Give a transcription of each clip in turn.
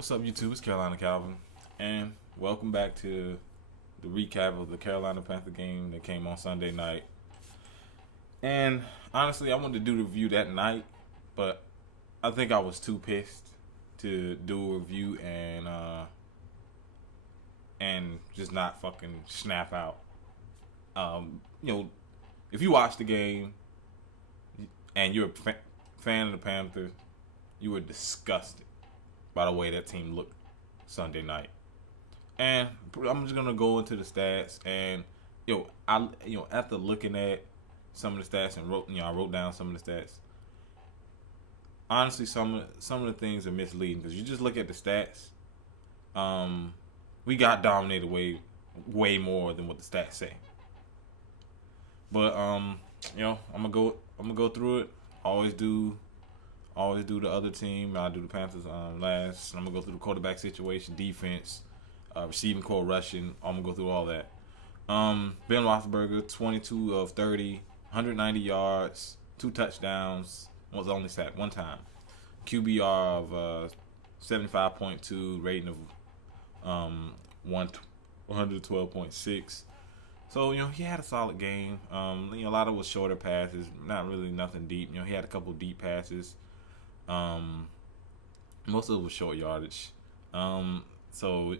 What's up, YouTube? It's Carolina Calvin, and welcome back to the recap of the Carolina Panther game that came on Sunday night. And honestly, I wanted to do the review that night, but I think I was too pissed to do a review and just not fucking snap out. If you watch the game and you're a fan of the Panthers, you were disgusted by the way that team looked Sunday night. And I'm just gonna go into the stats and after looking at some of the stats and I wrote down some of the stats. Honestly, some of the things are misleading because you just look at the stats. We got dominated way more than what the stats say. But I'm gonna go through it. Always do the other team. I do the Panthers last. I'm gonna go through the quarterback situation, defense, receiving core, rushing. I'm gonna go through all that. Ben Roethlisberger, 22 of 30, 190 yards, 2 touchdowns. Was only sacked one time. QBR of 75.2, rating of 112.6. So, he had a solid game. A lot of it was shorter passes, not really nothing deep. He had a couple deep passes. Most of it was short yardage. So,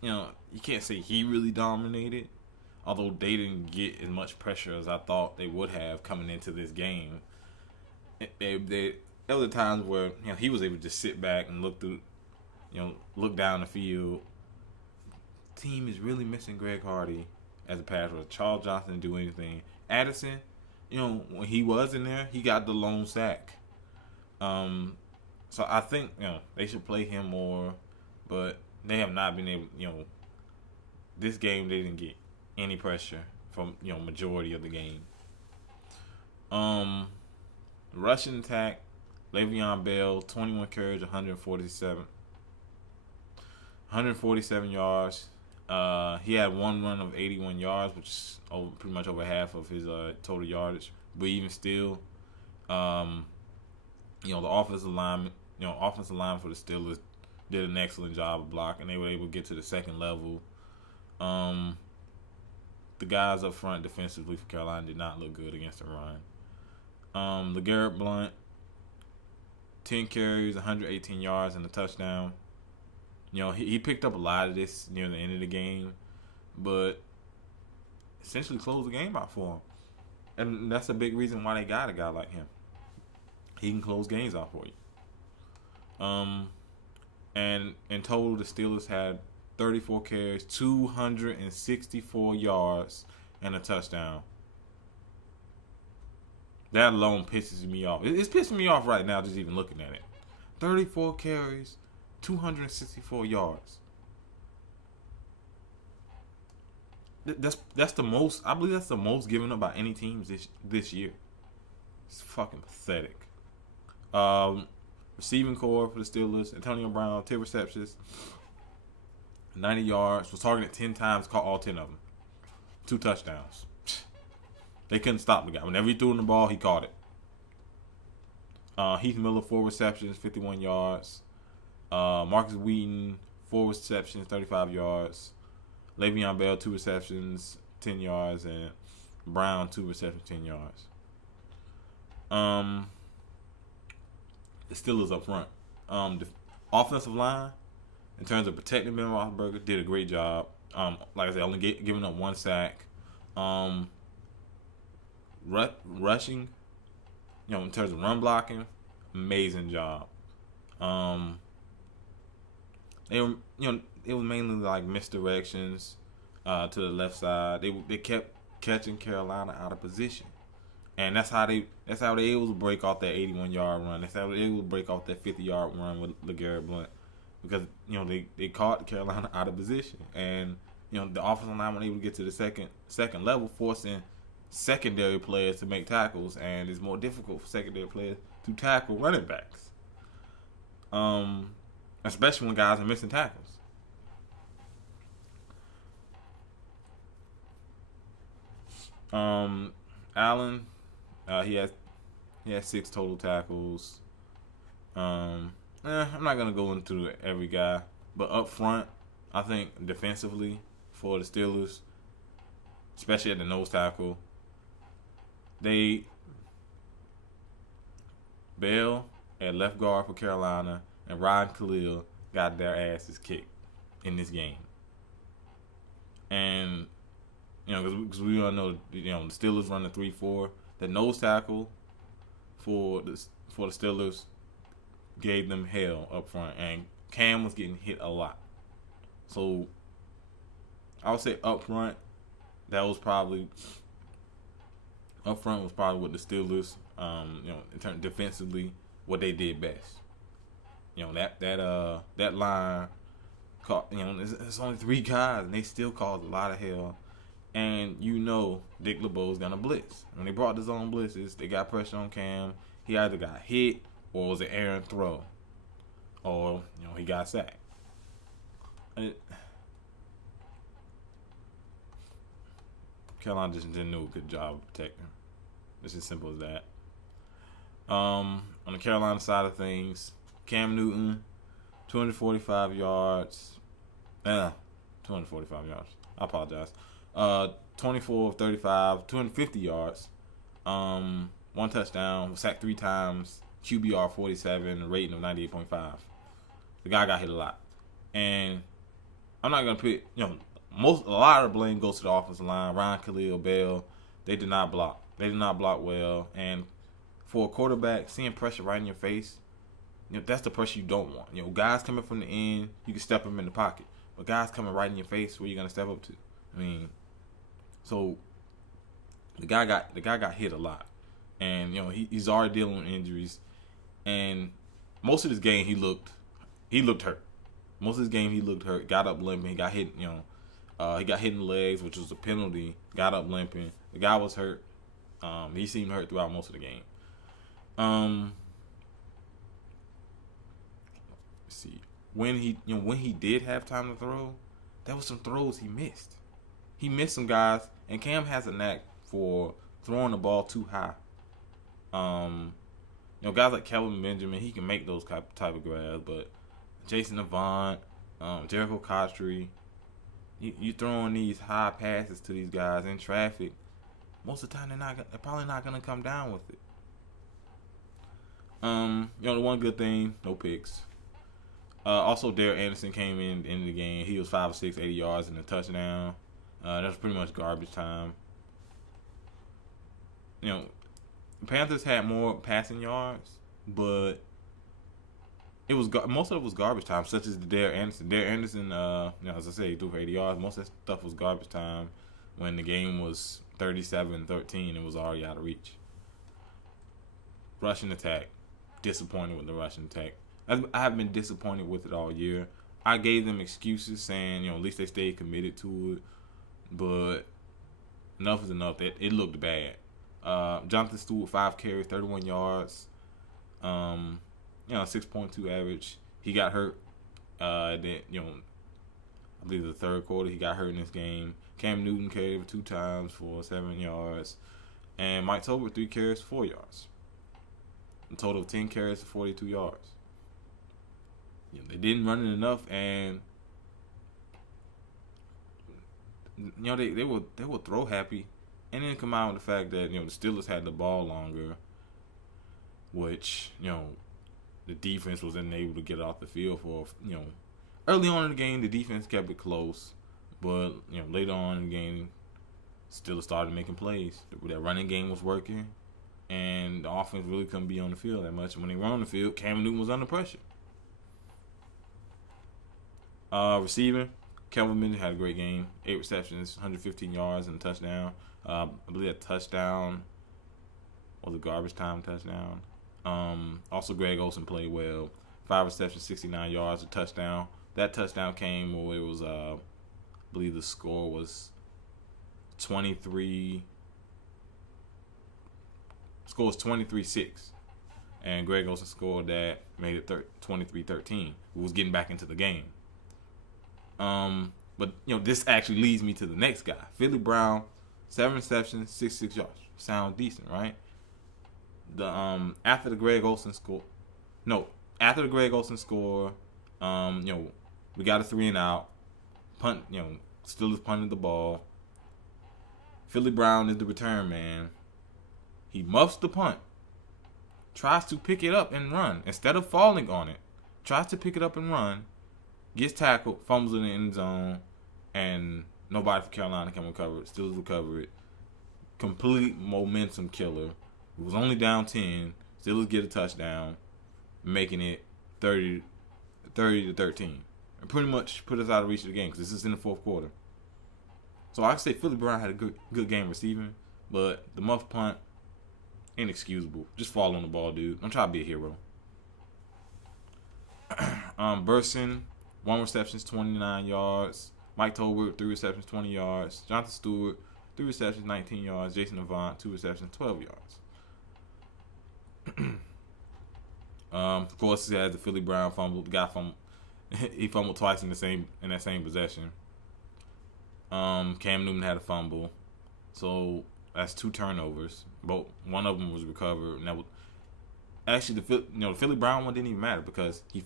you can't say he really dominated, although they didn't get as much pressure as I thought they would have coming into this game. There were times where he was able to just sit back and look down the field. Team is really missing Greg Hardy as a pass rusher. Charles Johnson didn't do anything. Addison, when he was in there, he got the lone sack. So I think they should play him more, but they have not been able. This game they didn't get any pressure from majority of the game. Rushing attack, Le'Veon Bell, 21 carries, 147 yards. He had one run of 81 yards, which is pretty much over half of his total yardage. But even still, the offensive line for the Steelers did an excellent job of blocking. They were able to get to the second level. The guys up front defensively for Carolina did not look good against the run. LeGarrette Blount, 10 carries, 118 yards, and a touchdown. He picked up a lot of this near the end of the game, but essentially closed the game out for him. And that's a big reason why they got a guy like him. He can close games out for you. And in total, the Steelers had 34 carries, 264 yards, and a touchdown. That alone pisses me off. It's pissing me off right now just even looking at it. 34 carries, 264 yards. That's the most. I believe that's the most given up by any team this year. It's fucking pathetic. Receiving core for the Steelers: Antonio Brown, 10 receptions, 90 yards. Was targeted 10 times, caught all 10 of them. 2 touchdowns. They couldn't stop the guy. Whenever he threw him the ball, he caught it. Heath Miller, 4 receptions, 51 yards. Marcus Wheaton, 4 receptions, 35 yards. Le'Veon Bell, 2 receptions, 10 yards. And Brown, 2 receptions, 10 yards. The Steelers up front. The offensive line, in terms of protecting Ben Roethlisberger, did a great job. Like I said, only giving up 1 sack. Rushing, in terms of run blocking, amazing job. It was mainly like misdirections to the left side. They kept catching Carolina out of position, and that's how they able to break off that 81-yard run. That's how they able to break off that 50-yard run with LeGarrette Blount, because they caught Carolina out of position, and the offensive line wasn't able to get to the second level, forcing secondary players to make tackles, and it's more difficult for secondary players to tackle running backs, especially when guys are missing tackles. Allen, he has 6 total tackles. I'm not gonna go into every guy, but up front, I think defensively for the Steelers, especially at the nose tackle, they Bell at left guard for Carolina and Ryan Khalil got their asses kicked in this game. And because we all know, the Steelers run the 3-4. The nose tackle for the Steelers gave them hell up front, and Cam was getting hit a lot. So I would say up front was probably what the Steelers, in terms defensively, what they did best. That line, it's only 3 guys, and they still caused a lot of hell. And Dick LeBeau's gonna blitz. When they brought the zone blitzes, they got pressure on Cam. He either got hit or it was an errant throw, or he got sacked. Carolina just didn't do a good job of protecting him. It's as simple as that. On the Carolina side of things, Cam Newton, 245 yards. 245 yards. I apologize. 24 of 35, 250 yards. 1 touchdown, sacked 3 times, QBR 47, a rating of 98.5. The guy got hit a lot. And I'm not going to put, a lot of the blame goes to the offensive line. Ryan Khalil, Bell, they did not block. They did not block well. And for a quarterback, seeing pressure right in your face, that's the pressure you don't want. Guys coming from the end, you can step them in the pocket. But guys coming right in your face, where you going to step up to? So the guy got hit a lot. And, he's already dealing with injuries. And most of this game, he looked hurt. Most of this game, he looked hurt. Got up limping. He got hit, he got hit in the legs, which was a penalty. Got up limping. The guy was hurt. He seemed hurt throughout most of the game. Let's see. When he did have time to throw, there was some throws he missed. He missed some guys, and Cam has a knack for throwing the ball too high. Guys like Kelvin Benjamin, he can make those type of grabs, but Jason Avant, Jericho Cotchery, you throwing these high passes to these guys in traffic. Most of the time, they're probably not gonna come down with it. The one good thing, no picks. Also, Derek Anderson came in the game. He was 5 of 6, 80 yards and a touchdown. That was pretty much garbage time. The Panthers had more passing yards, but it was most of it was garbage time, such as the Derek Anderson. Derek Anderson, as I say, he threw for 80 yards. Most of that stuff was garbage time when the game was 37-13. It was already out of reach. Rushing attack. Disappointed with the rushing attack. I have been disappointed with it all year. I gave them excuses saying, at least they stayed committed to it. But enough is enough. It looked bad. Jonathan Stewart, 5 carries, 31 yards. 6.2 average. He got hurt. I believe the third quarter he got hurt in this game. Cam Newton carried 2 times for 7 yards. And Mike Tolbert, 3 carries, 4 yards. A total of 10 carries for 42 yards. They didn't run it enough, and they were throw happy, and then come out with the fact that the Steelers had the ball longer, which the defense was unable to get off the field for early on in the game. The defense kept it close, but later on in the game, Steelers started making plays. That running game was working, and the offense really couldn't be on the field that much. When they were on the field, Cam Newton was under pressure. Receiving, Kelvin Benjamin had a great game. 8 receptions, 115 yards, and a touchdown. I believe that touchdown was a garbage time touchdown. Also, Greg Olsen played well. 5 receptions, 69 yards, a touchdown. That touchdown came where it was, I believe the score was 23. Score was 23-6. And Greg Olsen scored that, made it 23-13. Who was getting back into the game. But this actually leads me to the next guy, Philly Brown, 7 receptions, 66 yards. Sound decent, right? After the Greg Olsen score, after the Greg Olsen score, we got a 3-and-out. Punt, Steelers punted the ball. Philly Brown is the return man. He muffs the punt. Tries to pick it up and run. Instead of falling on it, tries to pick it up and run. Gets tackled, fumbles in the end zone, and nobody from Carolina can recover it. Steelers recover it. Complete momentum killer. It was only down 10. Steelers get a touchdown, making it 30 to 13. And pretty much put us out of reach of the game because this is in the fourth quarter. So I say Philly Brown had a good game receiving, but the muff punt, inexcusable. Just fall on the ball, dude. Don't try to be a hero. Burson, 1 reception, 29 yards. Mike Tolbert, 3 receptions, 20 yards. Jonathan Stewart, 3 receptions, 19 yards. Jason Avant, 2 receptions, 12 yards. Of course, he has the Philly Brown fumble. The guy fumbled. He fumbled twice in that same possession. Cam Newton had a fumble, so that's 2 turnovers. One of them was recovered, and that was actually the Philly Brown one didn't even matter because he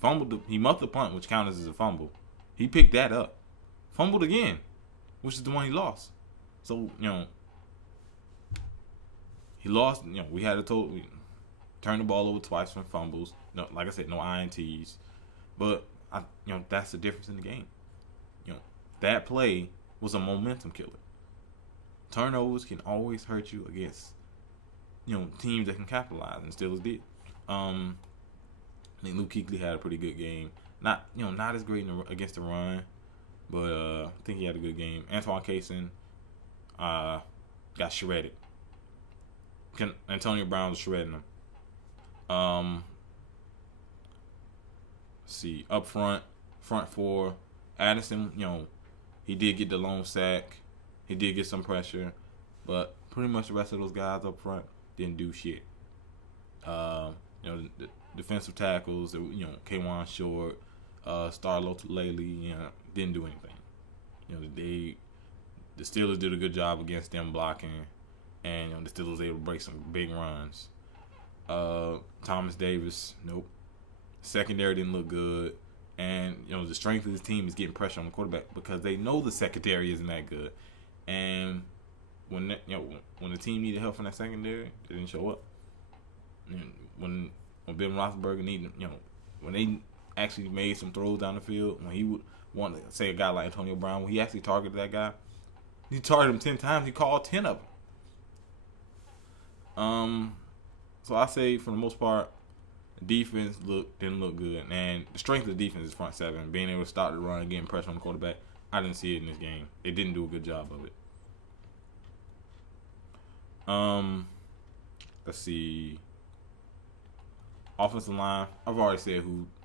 muffed the punt, which counted as a fumble. He picked that up, fumbled again, which is the one he lost. So he lost. We had we turned the ball over twice from fumbles. No, like I said, no INTs, but that's the difference in the game. That play was a momentum killer. Turnovers can always hurt you against teams that can capitalize, and Steelers did. I think Luke Kuechly had a pretty good game. Not as great against the run, but I think he had a good game. Antoine Cason got shredded. Antonio Brown was shredding him. Let's see, up front 4, Addison, he did get the lone sack. He did get some pressure, but pretty much the rest of those guys up front didn't do shit. The defensive tackles, K'Wan Short, Star Lotulelei, didn't do anything. The Steelers did a good job against them blocking, and the Steelers were able to break some big runs. Thomas Davis, nope. Secondary didn't look good. And, the strength of this team is getting pressure on the quarterback because they know the secondary isn't that good. And when the team needed help from that secondary, they didn't show up. And when Ben Roethlisberger needed, when they actually made some throws down the field, when he would want to say a guy like Antonio Brown, when he actually targeted that guy, he targeted him 10 times, he called 10 of them. So I say for the most part, defense didn't look good, and the strength of the defense is front 7, being able to stop the run and getting pressure on the quarterback. I didn't see it in this game. They didn't do a good job of it. Let's see. Offensive line. I've already said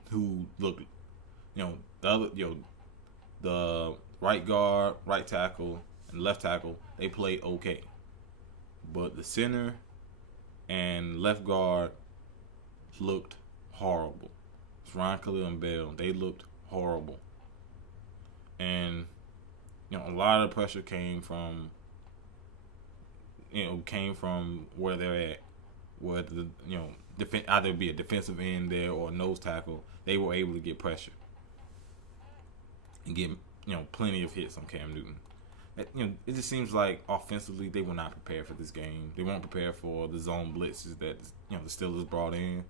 who looked. The right guard, right tackle, and left tackle. They played okay, but the center and left guard looked horrible. It's Ryan Khalil and Bell. They looked horrible. And a lot of the pressure came from where they're at, where either be a defensive end there or a nose tackle. They were able to get pressure and get plenty of hits on Cam Newton. It just seems like offensively they were not prepared for this game. They weren't prepared for the zone blitzes that the Steelers brought in.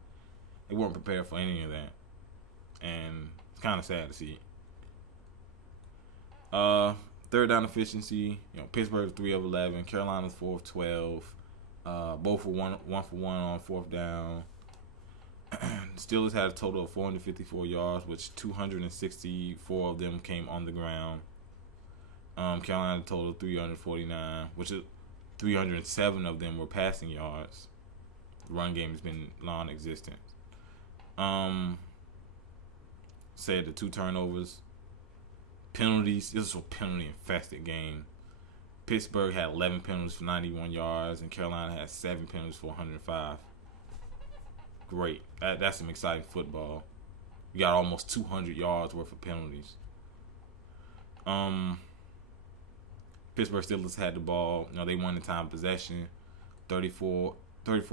They weren't prepared for any of that, and it's kind of sad to see. Third down efficiency, Pittsburgh 3 of 11, Carolina's 4 of 12. Both were one for one on fourth down. Steelers had a total of 454 yards, which 264 of them came on the ground. Carolina total 349, which is 307 of them were passing yards. The run game has been non-existent. Said the 2 turnovers. Penalties. This was a penalty-infested game. Pittsburgh had 11 penalties for 91 yards, and Carolina had 7 penalties for 105. Great. That's some exciting football. You got almost 200 yards worth of penalties. Pittsburgh Steelers had the ball. They won the time possession. 34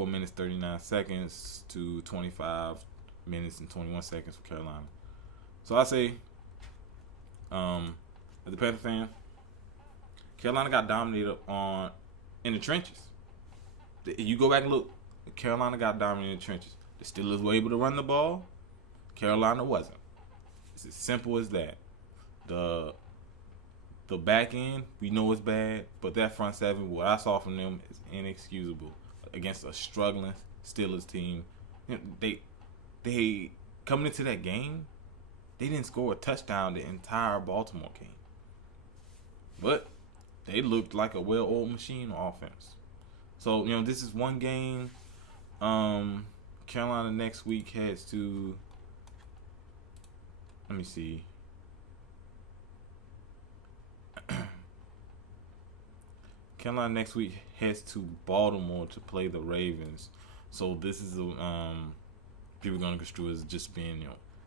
minutes, 39 seconds to 25 minutes and 21 seconds for Carolina. So I say, as a Panther fan, Carolina got dominated in the trenches. You go back and look, Carolina got dominated in the trenches. The Steelers were able to run the ball. Carolina wasn't. It's as simple as that. The back end, we know it's bad, but that front seven, what I saw from them is inexcusable against a struggling Steelers team. You know, they coming into that game, they didn't score a touchdown the entire Baltimore game. But they looked like a well-oiled machine on offense. So, this is one game. Carolina next week heads to, let me see. Carolina next week heads to Baltimore to play the Ravens. So this is people gonna construe as just being,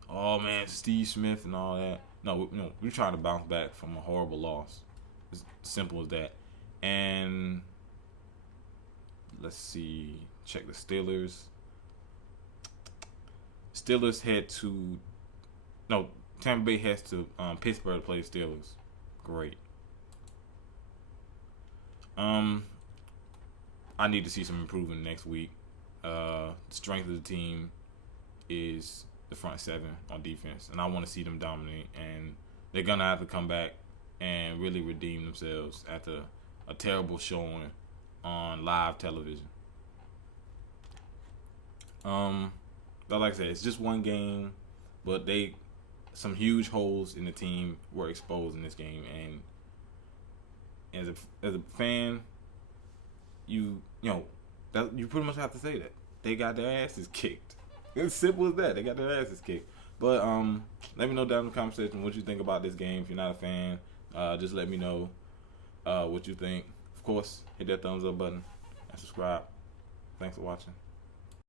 oh man, Steve Smith and all that. No, we're trying to bounce back from a horrible loss. It's simple as that. And let's see, check the Steelers. Steelers head to, Tampa Bay heads to Pittsburgh to play the Steelers. Great. I need to see some improvement next week. The strength of the team is the front seven on defense, and I want to see them dominate. And they're gonna have to come back and really redeem themselves after a terrible showing on live television. But like I said, it's just one game, but some huge holes in the team were exposed in this game, and as a fan, you pretty much have to say that they got their asses kicked. It's simple as that. They got their asses kicked. But let me know down in the comment section what you think about this game. If you're not a fan, just let me know what you think. Of course, hit that thumbs up button and subscribe. Thanks for watching.